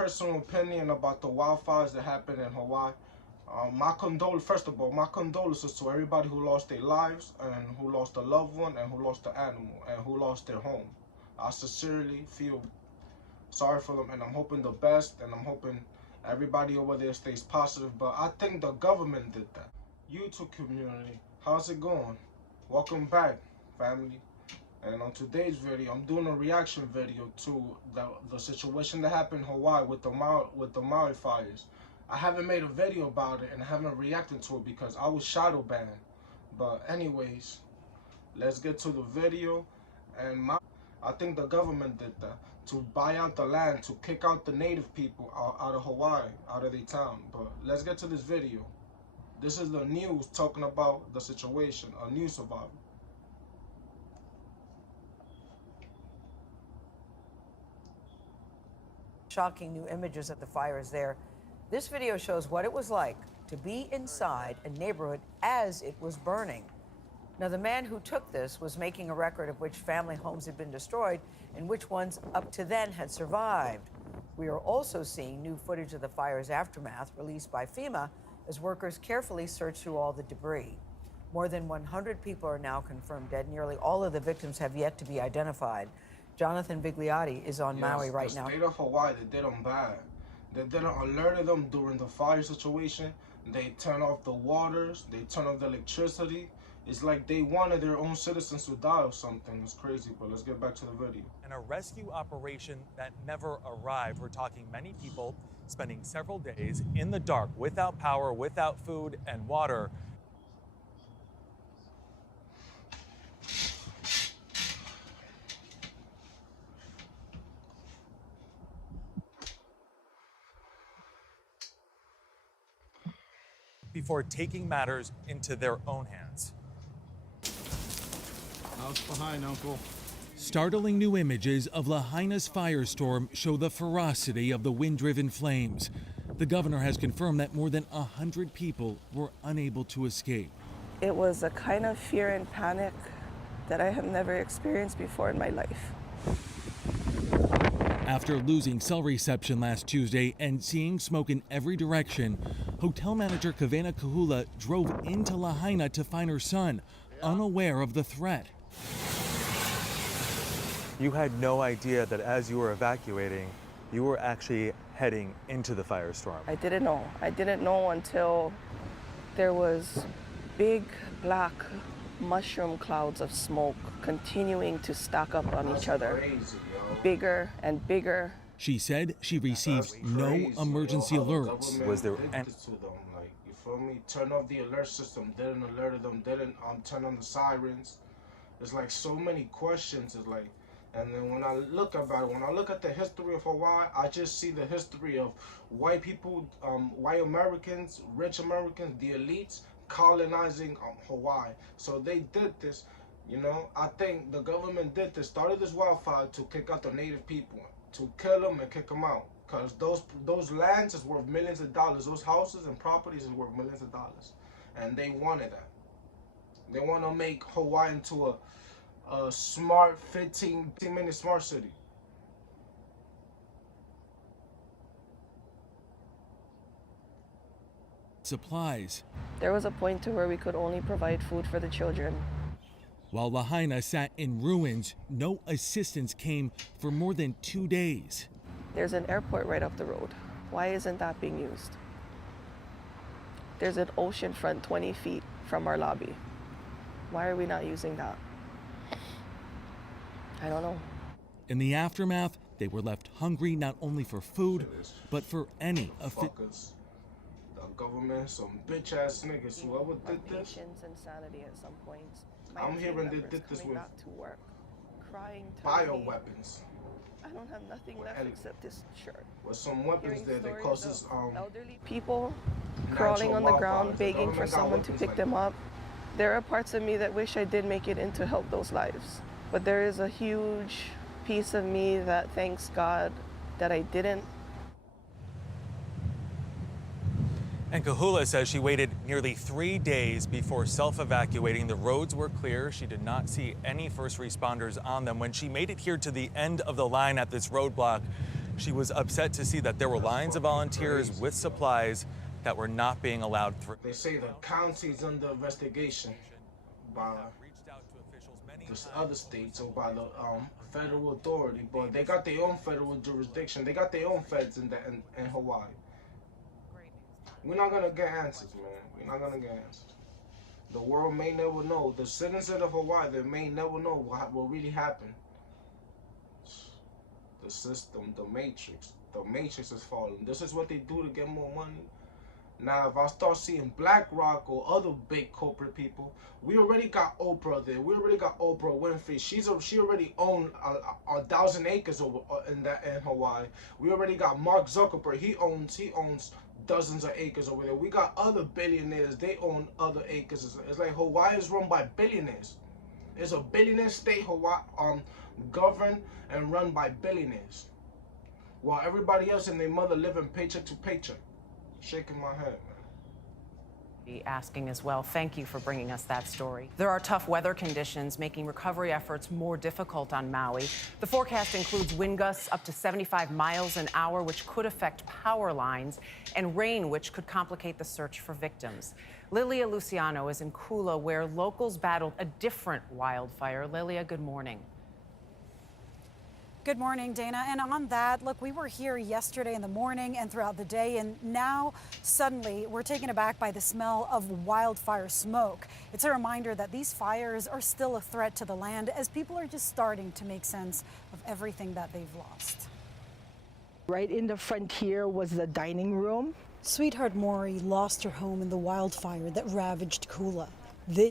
personal opinion about the wildfires that happened in Hawaii. First of all, my condolences to everybody who lost their lives and who lost a loved one and who lost an animal and who lost their home. I sincerely feel sorry for them, and I'm hoping the best, and I'm hoping everybody over there stays positive. But I think the government did that. YouTube community, how's it going? Welcome back, family. And on today's video, I'm doing a reaction video to the situation that happened in Hawaii with the Maui fires. I haven't made a video about it and I haven't reacted to it because I was shadow banned. But anyways, let's get to the video. And I think the government did that to buy out the land, to kick out the native people out of Hawaii, out of their town. But let's get to this video. This is the news talking about the situation, a news survivor. Shocking new images of the fires there. This video shows what it was like to be inside a neighborhood as it was burning. Now, the man who took this was making a record of which family homes had been destroyed and which ones up to then had survived. We are also seeing new footage of the fire's aftermath released by FEMA as workers carefully search through all the debris. More than 100 people are now confirmed dead. Nearly all of the victims have yet to be identified. Jonathan Vigliotti is on Maui right now. The state of Hawaii, they did them bad. They didn't alert them during the fire situation. They turned off the waters. They turned off the electricity. It's like they wanted their own citizens to die or something. It's crazy, but let's get back to the video. And a rescue operation that never arrived. We're talking many people spending several days in the dark, without power, without food and water. Before taking matters into their own hands. House behind, Uncle. Startling new images of Lahaina's firestorm show the ferocity of the wind-driven flames. The governor has confirmed that more than 100 people were unable to escape. It was a kind of fear and panic that I have never experienced before in my life. After losing cell reception last Tuesday and seeing smoke in every direction, hotel manager Kavena Kahula drove into Lahaina to find her son, unaware of the threat. You had no idea that as you were evacuating, you were actually heading into the firestorm. I didn't know. I didn't know until there was big black mushroom clouds of smoke continuing to stack up on each other, bigger and bigger. She said she received no emergency alerts. Was there any? Like, you feel me? Turn off the alert system, didn't alert them, didn't turn on the sirens. There's like so many questions. It's like, and then when I look about it, when I look at the history of Hawaii, I just see the history of white people, white Americans, rich Americans, the elites colonizing Hawaii. So they did this, you know. I think the government did this, started this wildfire to kick out the native people, to kill them and kick them out. Because those lands is worth millions of dollars. Those houses and properties is worth millions of dollars. And they wanted that. They want to make Hawaii into a smart 15-minute smart city. Supplies. There was a point to where we could only provide food for the children. While Lahaina sat in ruins, no assistance came for more than 2 days. There's an airport right up the road. Why isn't that being used? There's an ocean front 20 feet from our lobby. Why are we not using that? I don't know. In the aftermath, they were left hungry not only for food, but for any fuckers. The government, some bitch ass niggas. Whoever did this. Patience and sanity at some points. I'm hearing they did this with to work, crying to bioweapons. I don't have nothing left except this shirt. With some weapons there that causes elderly people crawling on the ground, begging for someone to pick them up. There are parts of me that wish I did make it in to help those lives. But there is a huge piece of me that thanks God that I didn't. And Kahula says she waited nearly 3 days before self-evacuating. The roads were clear. She did not see any first responders on them. When she made it here to the end of the line at this roadblock, She was upset to see that there were lines of volunteers with supplies that were not being allowed through. They say the county's under investigation by the other states or by the federal authority, but they got their own federal jurisdiction. They got their own feds in Hawaii. We're not gonna get answers, man. We're not gonna get answers. The world may never know. The citizens of Hawaii, they may never know what really happened. The system, the matrix is falling. This is what they do to get more money. Now, if I start seeing BlackRock or other big corporate people, we already got Oprah there. We already got Oprah Winfrey. She already owned 1,000 acres over in Hawaii. We already got Mark Zuckerberg. He owns dozens of acres over there. We got other billionaires. They own other acres. It's like Hawaii is run by billionaires. It's a billionaire state, Hawaii, governed and run by billionaires, while everybody else and their mother living paycheck to paycheck. Shaking my head, man. Asking as well. Thank you for bringing us that story. There are tough weather conditions making recovery efforts more difficult on Maui. The forecast includes wind gusts up to 75 miles an hour, which could affect power lines, and rain, which could complicate the search for victims. Lela Luciano is in Kula, where locals battled a different wildfire. Lela, good morning. Good morning, Dana. And on that, look, we were here yesterday in the morning and throughout the day, and now suddenly we're taken aback by the smell of wildfire smoke. It's a reminder that these fires are still a threat to the land as people are just starting to make sense of everything that they've lost. Right in the front here was the dining room. Sweetheart Maury lost her home in the wildfire that ravaged Kula. This